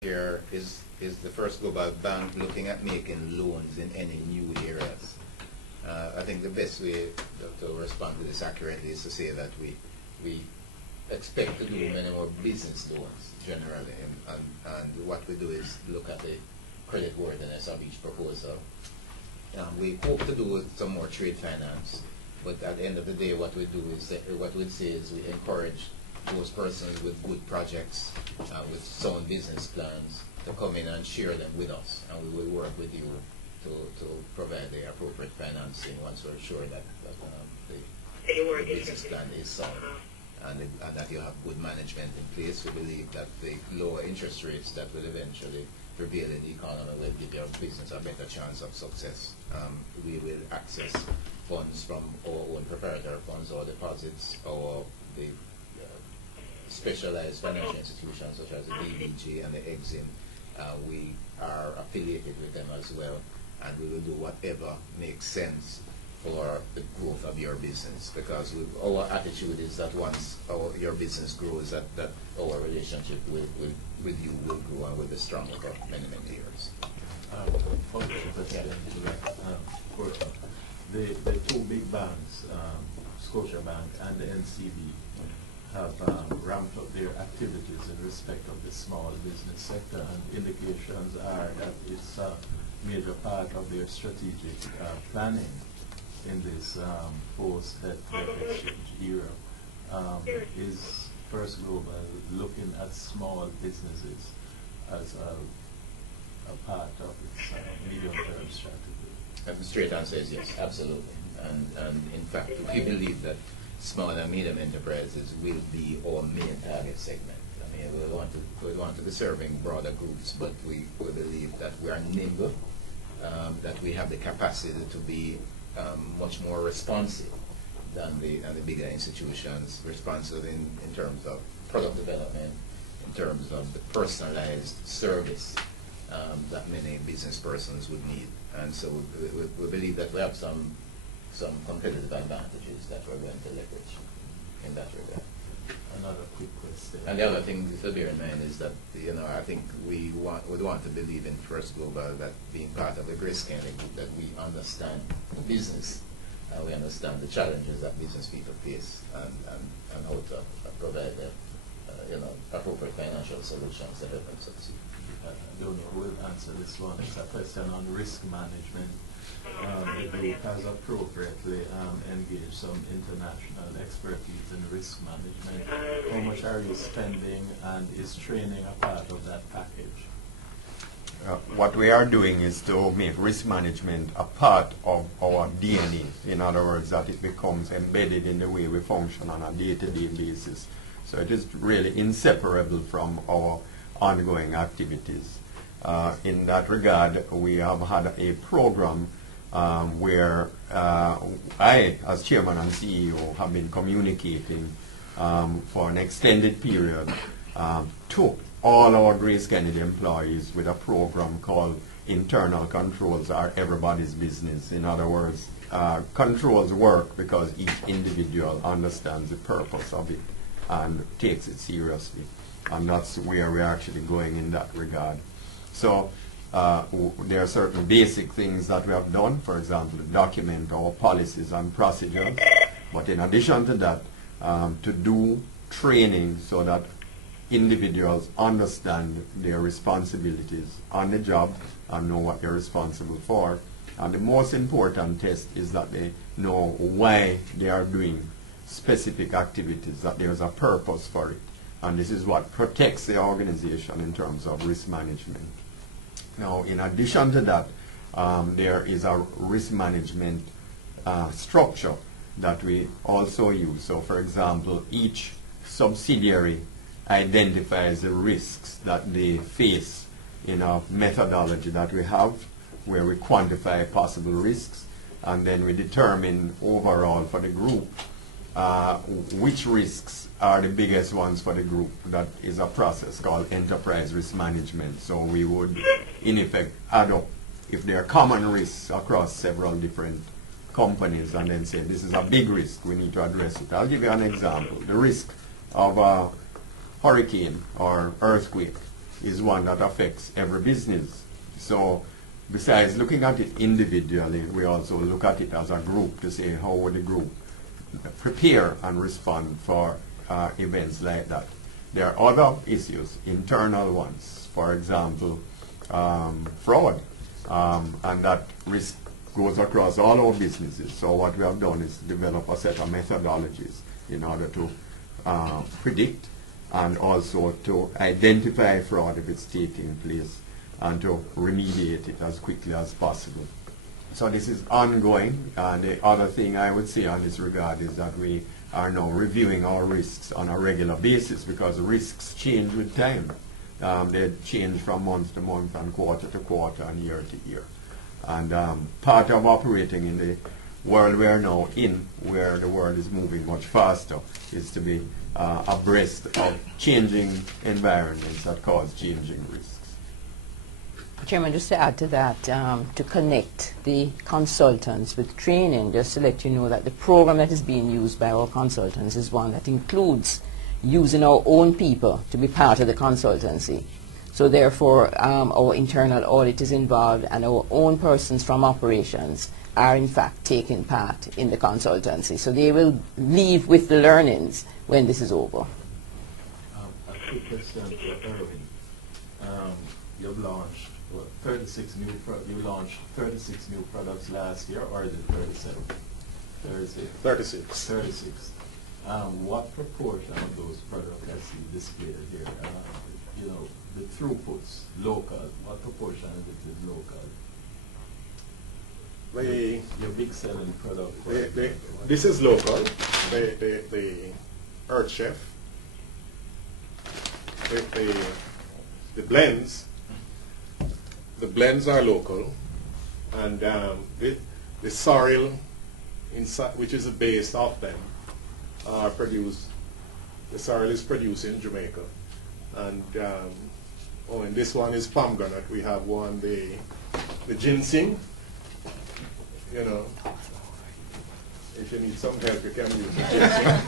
here is the first global bank looking at making loans in any new areas. I think the best way to respond to this accurately is to say that we expect to do many more business loans generally, and what we do is look at the credit worthiness of each proposal. We hope to do some more trade finance, but at the end of the day, what we do is what we'd say is we encourage those persons with good projects, with sound business plans, to come in and share them with us, and we will work with you to provide the appropriate financing once we're sure that the business plan is sound and that you have good management in place. We believe that the lower interest rates that will eventually prevail in the economy will give your business a better chance of success. We will access funds from our own proprietary funds or deposits or the specialized financial institutions such as the BBG and the EXIM. We are affiliated with them as well, and we will do whatever makes sense for the growth of your business, because our attitude is that once your business grows, that our relationship with you will grow and will be stronger for many, many years. The two big banks, Scotiabank and the NCB, have ramped up their activities in respect of the small business sector, and indications are that it's a major part of their strategic planning in this post-debt exchange era. Is First Global looking at small businesses as a part of its medium-term strategy? The straight answer is yes, absolutely. And in fact, we believe that small and medium enterprises will be our main target segment. I mean, we want to be serving broader groups, but we believe that we are nimble, that we have the capacity to be much more responsive than the bigger institutions, responsive in terms of product development, in terms of the personalized service that many business persons would need. And so we believe that we have some competitive advantages that we're going to leverage in that regard. Another quick question. And the other thing to bear in mind is that, I think we would want to believe in First Global that being part of the GraceKennedy group, that we understand the business, we understand the challenges that business people face, and how to provide appropriate financial solutions that help them succeed. I don't know who will answer this one. It's a question on risk management. The group has appropriately engaged some international expertise in risk management. How much are you spending, and is training a part of that package? What we are doing is to make risk management a part of our DNA. In other words, that it becomes embedded in the way we function on a day-to-day basis. So it is really inseparable from our ongoing activities. In that regard, we have had a program where I, as chairman and CEO, have been communicating for an extended period to all our GraceKennedy employees with a program called Internal Controls Are Everybody's Business. In other words, controls work because each individual understands the purpose of it and takes it seriously. And that's where we're actually going in that regard. So there are certain basic things that we have done, for example, document our policies and procedures. But in addition to that, to do training so that individuals understand their responsibilities on the job and know what they're responsible for. And the most important test is that they know why they are doing specific activities, that there's a purpose for it. And this is what protects the organization in terms of risk management. Now, in addition to that, there is a risk management structure that we also use. So, for example, each subsidiary identifies the risks that they face in a methodology that we have, where we quantify possible risks, and then we determine overall for the group which risks are the biggest ones for the group. That is a process called enterprise risk management. So we would, in effect, add up if there are common risks across several different companies, and then say this is a big risk, we need to address it. I'll give you an example. The risk of a hurricane or earthquake is one that affects every business. So besides looking at it individually, we also look at it as a group to say how would the group prepare and respond for events like that. There are other issues, internal ones, for example, fraud, and that risk goes across all our businesses. So what we have done is develop a set of methodologies in order to predict and also to identify fraud if it's taking place and to remediate it as quickly as possible. So this is ongoing, and the other thing I would say on this regard is that we are now reviewing our risks on a regular basis because risks change with time. They change from month to month and quarter to quarter and year to year. And part of operating in the world we are now in, where the world is moving much faster, is to be abreast of changing environments that cause changing risks. Chairman, just to add to that, to connect the consultants with training, just to let you know that the program that is being used by our consultants is one that includes using our own people to be part of the consultancy. So therefore, our internal audit is involved, and our own persons from operations are in fact taking part in the consultancy. So they will leave with the learnings when this is over. A quick question for Erwin. You've launched 36 new you launched 36 new products last year, or is it 37? 36. 36. What proportion of those products I see displayed here? You know, the throughputs, local, what proportion of it is local? Your big selling product. This is local. The Earth Chef. The blends. The blends are local, and the sorrel, which is the base of them, are produced. The sorrel is produced in Jamaica, and and this one is pomegranate. We have one the ginseng. You know, if you need some help, you can use the ginseng.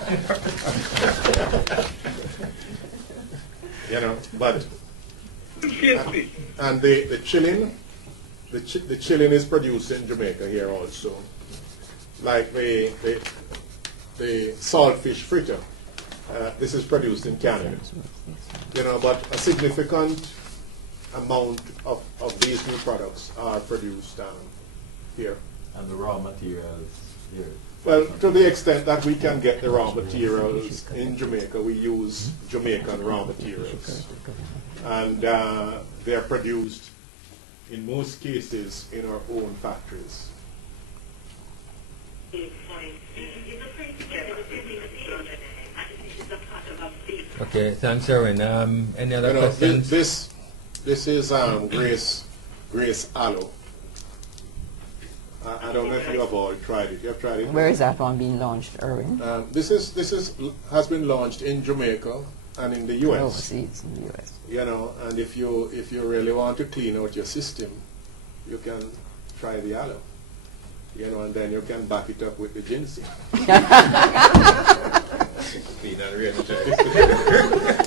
You know, but. And the chilling, the chilling is produced in Jamaica here also. Like the saltfish fritter, this is produced in Canada. You know, but a significant amount of these new products are produced here. And the raw materials here? Well, to the extent that we can get the raw materials in Jamaica, we use Jamaican raw materials. And they are produced, in most cases, in our own factories. Okay, thanks, Erwin. Any other questions? This is Grace Aloe. I don't know if you have all tried it. You have tried it? Where is that one being launched, Erwin? This has been launched in Jamaica and in the U.S. Overseas in the U.S. You know, and if you really want to clean out your system, you can try the aloe. You know, and then you can back it up with the ginseng. Clean and ready.